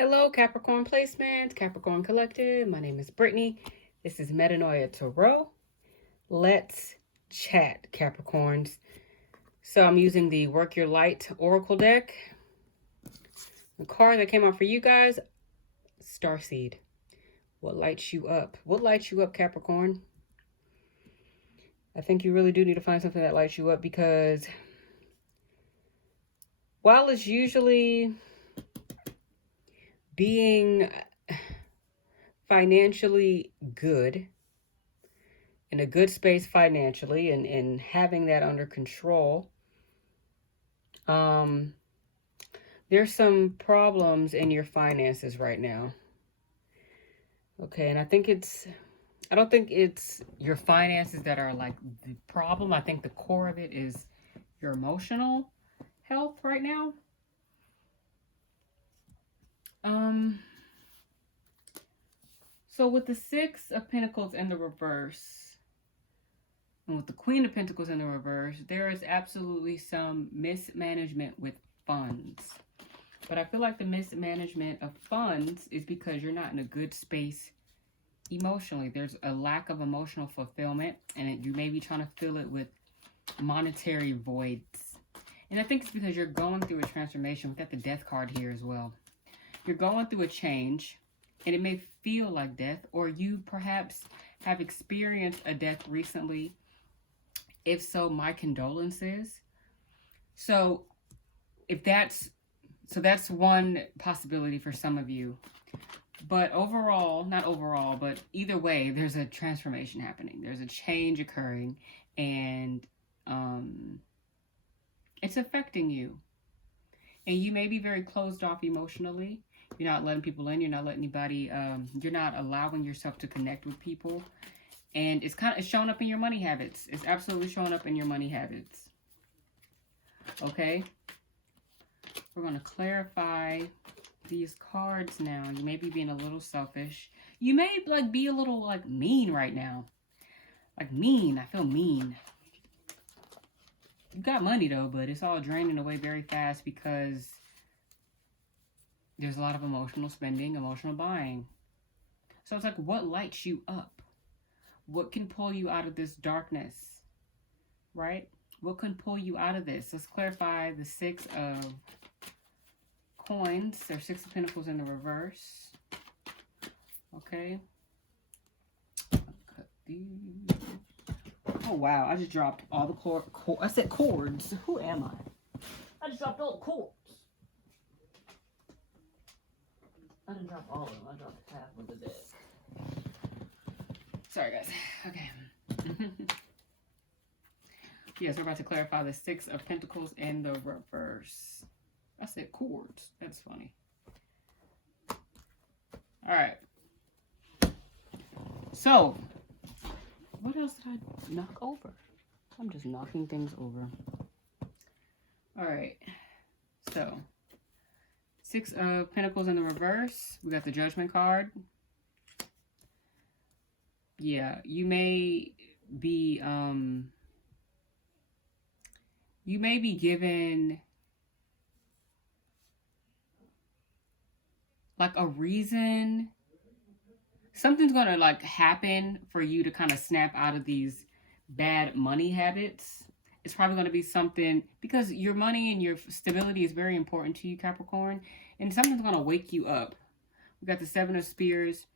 Hello, Capricorn Placement, Capricorn Collective. My name is Brittany. This is Metanoia Tarot. Let's chat, Capricorns. So I'm using the Work Your Light Oracle deck. The card that came out for you guys, Starseed. What lights you up? What lights you up, Capricorn? I think you really do need to find something that lights you up, because while it's usually being financially good, in a good space financially, and having that under control, there's some problems in your finances right now. Okay, and I don't think it's your finances that are like the problem. I think the core of it is your emotional health right now. So with the Six of Pentacles in the reverse, and with the Queen of Pentacles in the reverse, there is absolutely some mismanagement with funds. But I feel like the mismanagement of funds is because you're not in a good space emotionally. There's a lack of emotional fulfillment, and you may be trying to fill it with monetary voids. And I think it's because you're going through a transformation. We've got the Death card here as well. You're going through a change, and it may feel like death, or you perhaps have experienced a death recently. If so, my condolences. So that's one possibility for some of you. But overall, not overall, but either way, there's a transformation happening. There's a change occurring, and it's affecting you. And you may be very closed off emotionally. You're not letting people in. You're not letting anybody, you're not allowing yourself to connect with people. And it's showing up in your money habits. It's absolutely showing up in your money habits. Okay? We're going to clarify these cards now. You may be being a little selfish. You may be a little mean right now. Mean. I feel mean. You got money though, but it's all draining away very fast because there's a lot of emotional spending, emotional buying. So it's what lights you up? What can pull you out of this darkness? Right? What can pull you out of this? Let's clarify the Six of Coins. There's Six of Pentacles in the reverse. Okay. I'll cut these. Oh wow, I just dropped all the I said cords. Who am I? I just dropped all the cords. I didn't drop all of them. I dropped half of the deck. Sorry guys. Okay. Yes, we're about to clarify the Six of Pentacles in the reverse. I said cords. That's funny. All right. So, what else did I knock over? I'm just knocking things over. All right. So, Six of Pentacles in the reverse. We got the Judgment card. Yeah, you may be given a reason. Something's gonna happen for you to kind of snap out of these bad money habits. It's probably going to be something because your money and your stability is very important to you, Capricorn, and something's going to wake you up. We got the Seven of Spears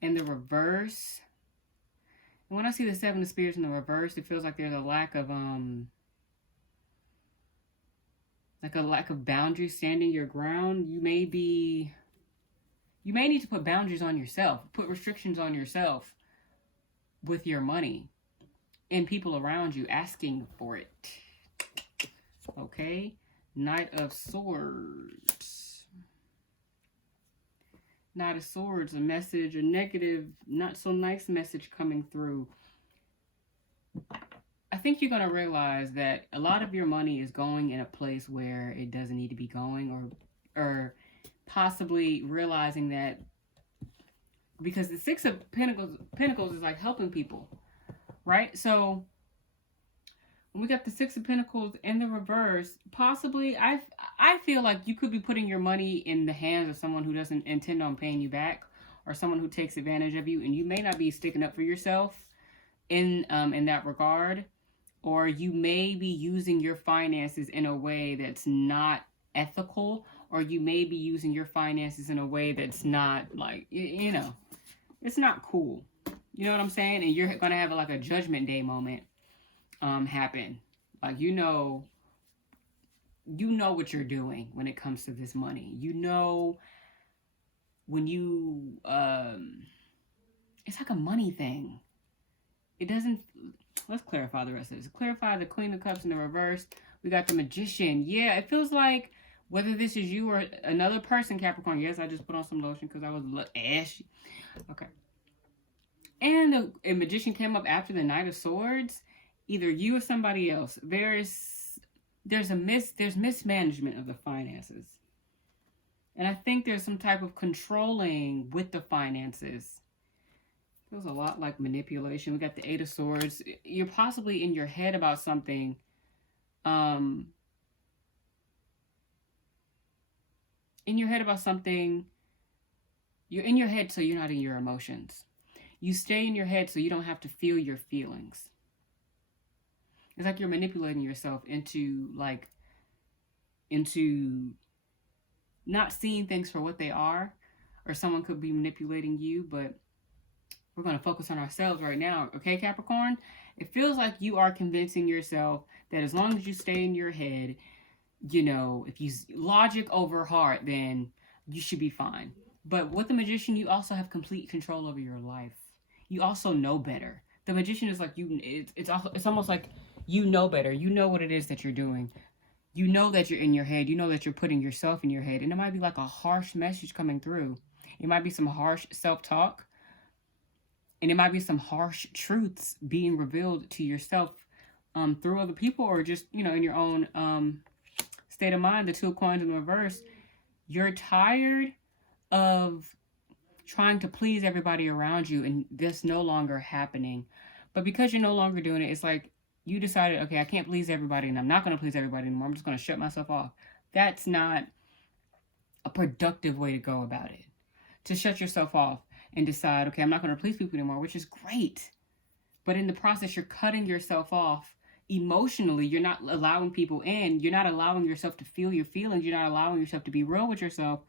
in the reverse. And when I see the Seven of Spears in the reverse, it feels like there's a lack of boundaries, standing your ground. You may need to put boundaries on yourself, put restrictions on yourself with your money and people around you asking for it. Okay? Knight of Swords. Knight of Swords, a message, a negative, not so nice message coming through. I think you're going to realize that a lot of your money is going in a place where it doesn't need to be going, or possibly realizing that because the Six of Pentacles is helping people, right? So We got the Six of Pentacles in the reverse. Possibly, I feel like you could be putting your money in the hands of someone who doesn't intend on paying you back, or someone who takes advantage of you, and you may not be sticking up for yourself in that regard, or you may be using your finances in a way that's not ethical, or you may be using your finances in a way that's not, like, you know, it's not cool. You know what I'm saying? And you're gonna have like a judgment day moment happen. Like, you know what you're doing when it comes to this money. You know, when you it's like a money thing. It doesn't, let's clarify the rest of this. Clarify the Queen of Cups in the reverse. We got the Magician. Yeah, it feels like whether this is you or another person, Capricorn. Yes, I just put on some lotion because I was a little ashy. Okay. And the Magician came up after the Knight of Swords. Either you or somebody else. There's mismanagement of the finances. And I think there's some type of controlling with the finances. Feels a lot like manipulation. We got the Eight of Swords. You're possibly in your head about something. In your head about something. You're in your head so you're not in your emotions. You stay in your head so you don't have to feel your feelings. It's like you're manipulating yourself into not seeing things for what they are, or someone could be manipulating you, but we're going to focus on ourselves right now. Okay, Capricorn? It feels like you are convincing yourself that as long as you stay in your head, you know, if you logic over heart, then you should be fine. But with the Magician, you also have complete control over your life. You also know better. The Magician is like it's almost like you know better. You know what it is that you're doing. You know that you're in your head. You know that you're putting yourself in your head. And it might be like a harsh message coming through. It might be some harsh self-talk. And it might be some harsh truths being revealed to yourself through other people, or just, you know, in your own state of mind. The Two of Coins in reverse. You're tired of trying to please everybody around you, and this no longer happening. But because you're no longer doing it, it's like you decided, okay, I can't please everybody, and I'm not going to please everybody anymore. I'm just going to shut myself off. That's not a productive way to go about it. To shut yourself off and decide, okay, I'm not going to please people anymore, which is great. But in the process, you're cutting yourself off emotionally. You're not allowing people in. You're not allowing yourself to feel your feelings. You're not allowing yourself to be real with yourself.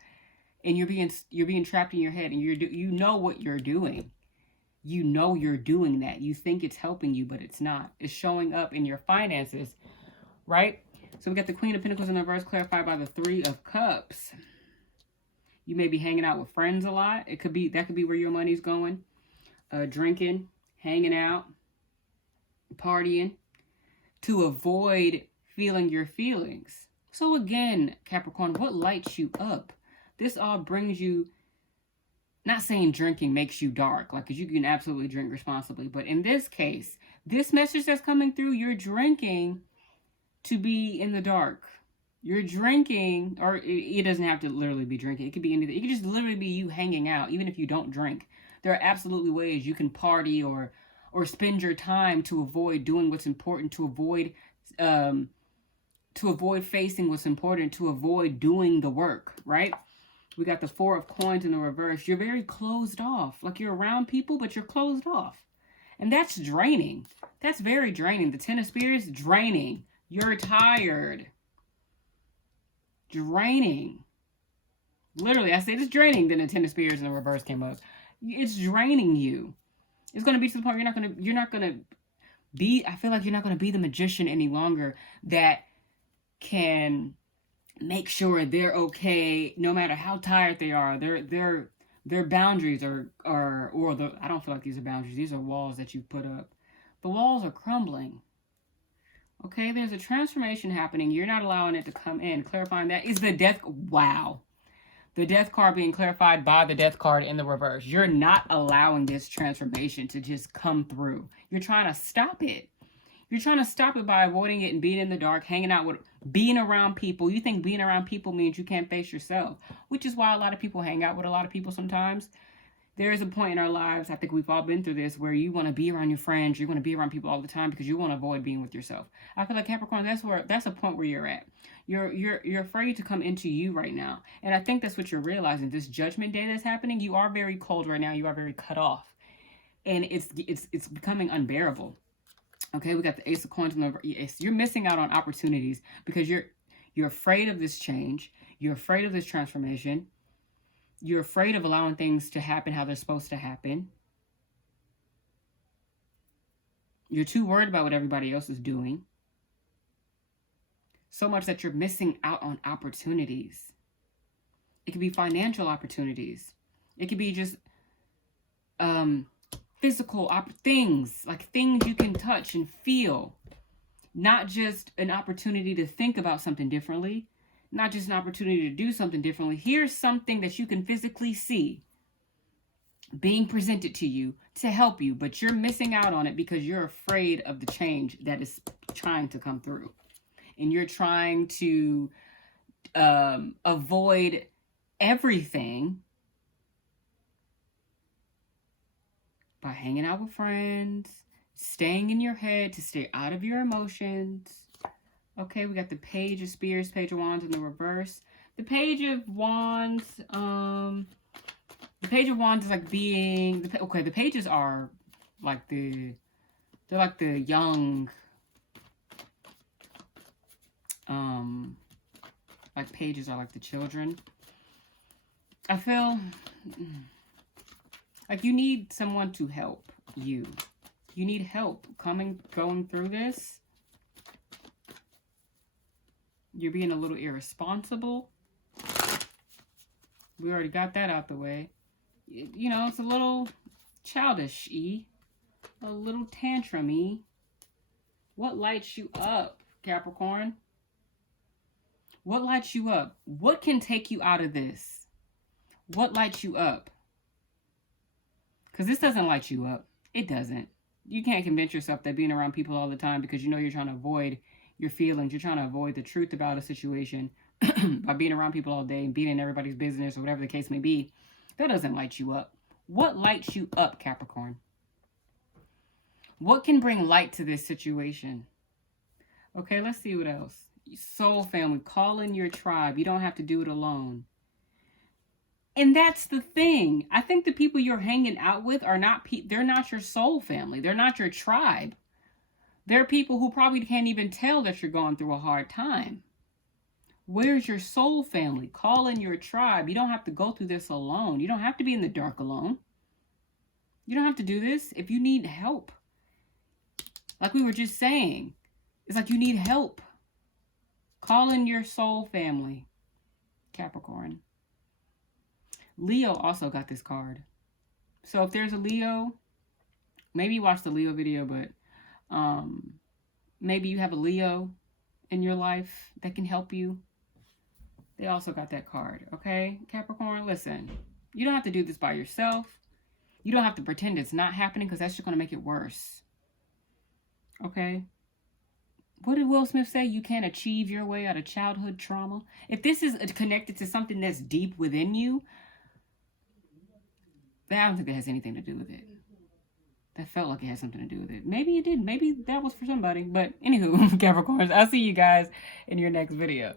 And you're being trapped in your head, and you know what you're doing. You know you're doing that. You think it's helping you, but it's not. It's showing up in your finances, right? So we got the Queen of Pentacles in the reverse, clarified by the Three of Cups. You may be hanging out with friends a lot. That could be where your money's going. Drinking, hanging out, partying, to avoid feeling your feelings. So again, Capricorn, what lights you up? This all brings you, not saying drinking makes you dark, like, because you can absolutely drink responsibly. But in this case, this message that's coming through, you're drinking to be in the dark. You're drinking, or it doesn't have to literally be drinking. It could be anything. It could just literally be you hanging out, even if you don't drink. There are absolutely ways you can party or spend your time to avoid doing what's important, to avoid facing what's important, to avoid doing the work, right? We got the Four of Coins in the reverse. You're very closed off. Like, you're around people, but you're closed off. And that's draining. That's very draining. The Ten of Spears, draining. You're tired. Draining. Literally, I said it's draining, then the Ten of Spears in the reverse came up. It's draining you. It's going to be to the point you're not going to be, I feel like you're not going to be the magician any longer that can make sure they're okay no matter how tired they are. Their boundaries I don't feel like these are boundaries. These are walls that you put up. The walls are crumbling. Okay, there's a transformation happening. You're not allowing it to come in. Clarifying that is the Death. Wow. The Death card being clarified by the Death card in the reverse. You're not allowing this transformation to just come through. You're trying to stop it. You're trying to stop it by avoiding it and being in the dark, hanging out with, being around people. You think being around people means you can't face yourself, which is why a lot of people hang out with a lot of people sometimes. there is a point in our lives, I think we've all been through this, where you want to be around your friends, you want to be around people all the time because you want to avoid being with yourself. I feel like Capricorn, that's a point where you're at. You're afraid to come into you right now. And I think that's what you're realizing. This judgment day that's happening, you are very cold right now. You are very cut off. And it's becoming unbearable. Okay, we got the Ace of Coins. You're missing out on opportunities because you're afraid of this change. You're afraid of this transformation. You're afraid of allowing things to happen how they're supposed to happen. You're too worried about what everybody else is doing. So much that you're missing out on opportunities. It could be financial opportunities. It could be just physical things, like things you can touch and feel. Not just an opportunity to think about something differently. Not just an opportunity to do something differently. Here's something that you can physically see being presented to you to help you, but you're missing out on it because you're afraid of the change that is trying to come through. And you're trying to avoid everything by hanging out with friends, staying in your head to stay out of your emotions. Okay, we got the Page of Spears, Page of Wands in the reverse. The Page of Wands, the Page of Wands is like being, the pages are like they're like the young, like pages are like the children. I feel like you need someone to help you. You need help going through this. You're being a little irresponsible. We already got that out the way. You know, it's a little childish-y. A little tantrum-y. What lights you up, Capricorn? What lights you up? What can take you out of this? What lights you up? Because this doesn't light you up. It doesn't. You can't convince yourself that being around people all the time because you know you're trying to avoid your feelings, you're trying to avoid the truth about a situation by being around people all day and being in everybody's business or whatever the case may be. That doesn't light you up. What lights you up, Capricorn? What can bring light to this situation? Okay, let's see what else. Soul family, call in your tribe. You don't have to do it alone. And that's the thing. I think the people you're hanging out with are they're not your soul family. They're not your tribe. There are people who probably can't even tell that you're going through a hard time. Where's your soul family? Call in your tribe. You don't have to go through this alone. You don't have to be in the dark alone. You don't have to do this if you need help. Like we were just saying, it's like you need help. Call in your soul family, Capricorn. Leo also got this card. So if there's a Leo, maybe you watched the Leo video, but maybe you have a Leo in your life that can help you. They also got that card, okay? Capricorn, listen, you don't have to do this by yourself. You don't have to pretend it's not happening because that's just going to make it worse. Okay? What did Will Smith say? You can't achieve your way out of childhood trauma. If this is connected to something that's deep within you, I don't think that has anything to do with it. That felt like it had something to do with it. Maybe it did. Maybe that was for somebody. But anywho, Capricorns, I'll see you guys in your next video.